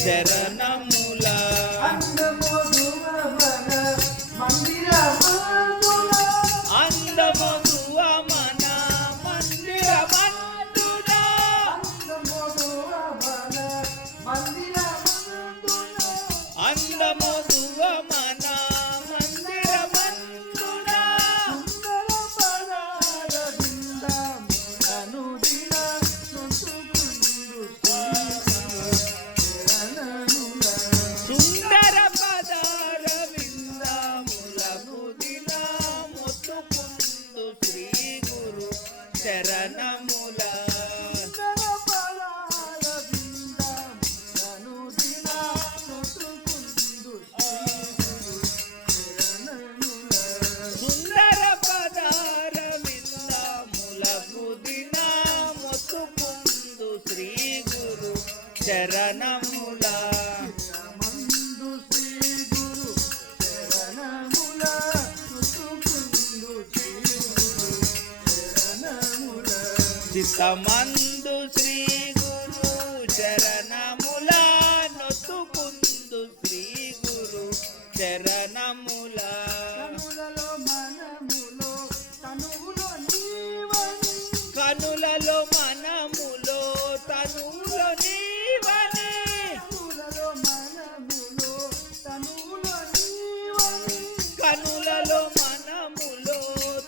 శరణముల అందమధువ మన మందిరమందునా అందమధువ మన మందిరమందునా సుందర పదార విందాములను దినా మొత్తుకుందు శ్రీ గురు శరణముల సుందర పదార విందాములకు దినా మొత్తుకుందు శ్రీ గురు శరణముల చిత్తమందు శ్రీ గురు శరణముల నొత్తుకుందు శ్రీ గురు శరణముల కనులలో మనములో తనువులో నీవని కనులలో మనములో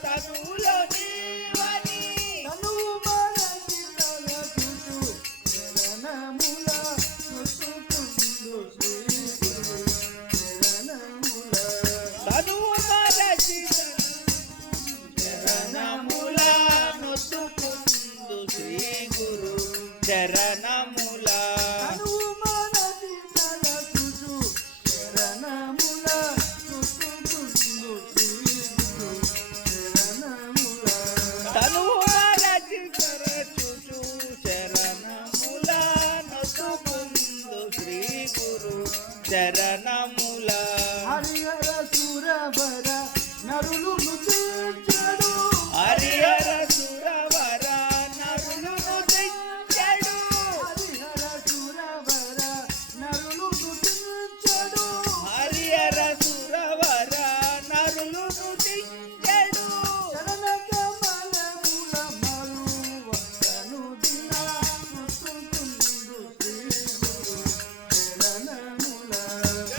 తనువులో నీవని తనువు మరచి శరణముల నొత్తుకుందు శ్రీ గురు శరణముల తనువు మరచి చూచు శరణముల నొత్తుకుందు శ్రీ గురు శరణముల నరులు నృతించడు హరిహర సురవర నరులు నృతించడు హరిహర సురవర నరులు నృతించడు హరిహర సురవర నరులు నృతించడు శరణ కమలముల మరువను దినా నృత్తుందు శ్రీ గురు శరణముల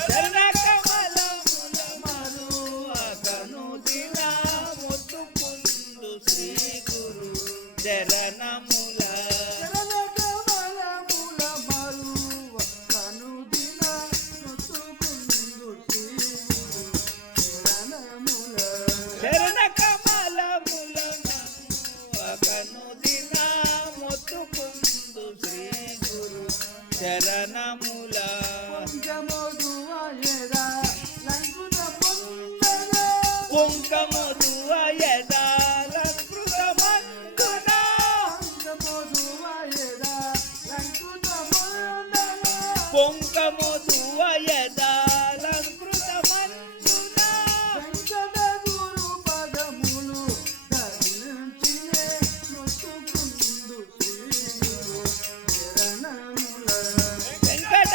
శరణ కమలముల మరువకను దినా మొత్తుకుందు శ్రీ గురు శరణముల శరణ కమలముల మరువను దినా నృత్తుందు శ్రీ గురు శరణముల శరణ కమలముల మరువకను దినా మొత్తుకుందు శ్రీ గురు శరణముల పంచమోదువయరా లంకున పొందగా కుంకమధువ యదాలంకృతమందునా పంచమోదువయరా లంకున పొందగా కుంకమధువ యదాలంకృతమందునా వెంకట గురు పదములు ధరించినే నొచ్చుకుందు శ్రీ గురు శరణముల వెంకట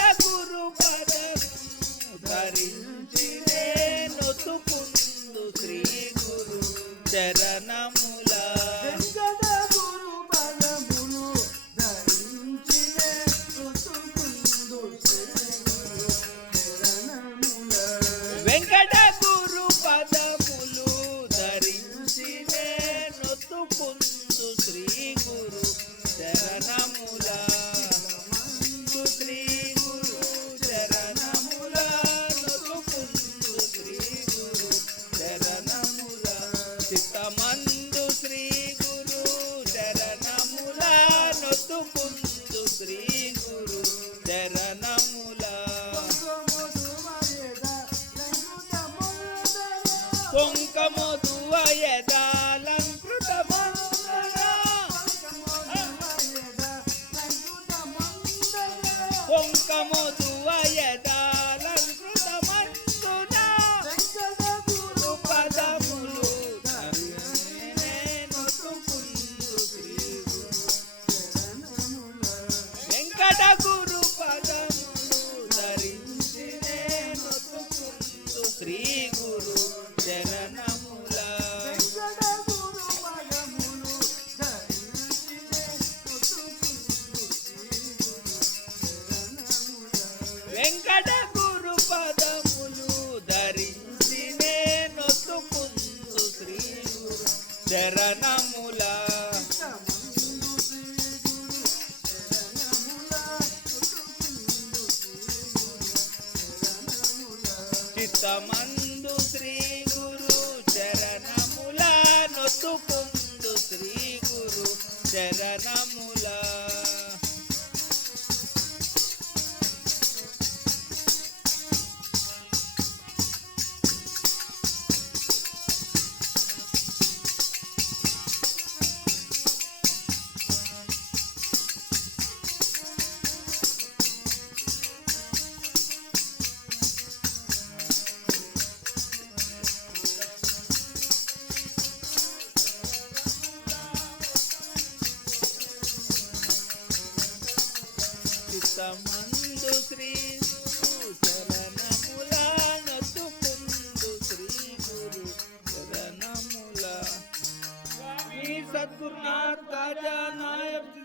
చిత్తమందు శ్రీ గురు చరణముల నొత్తుకుందు శ్రీ గురు చరణముల చిత్తమందు శ్రీ గురు చరణముల నొత్తుకుందు శ్రీ గురు చరణముల స్వామి సద్గురునాథ్ రాజా నాయక్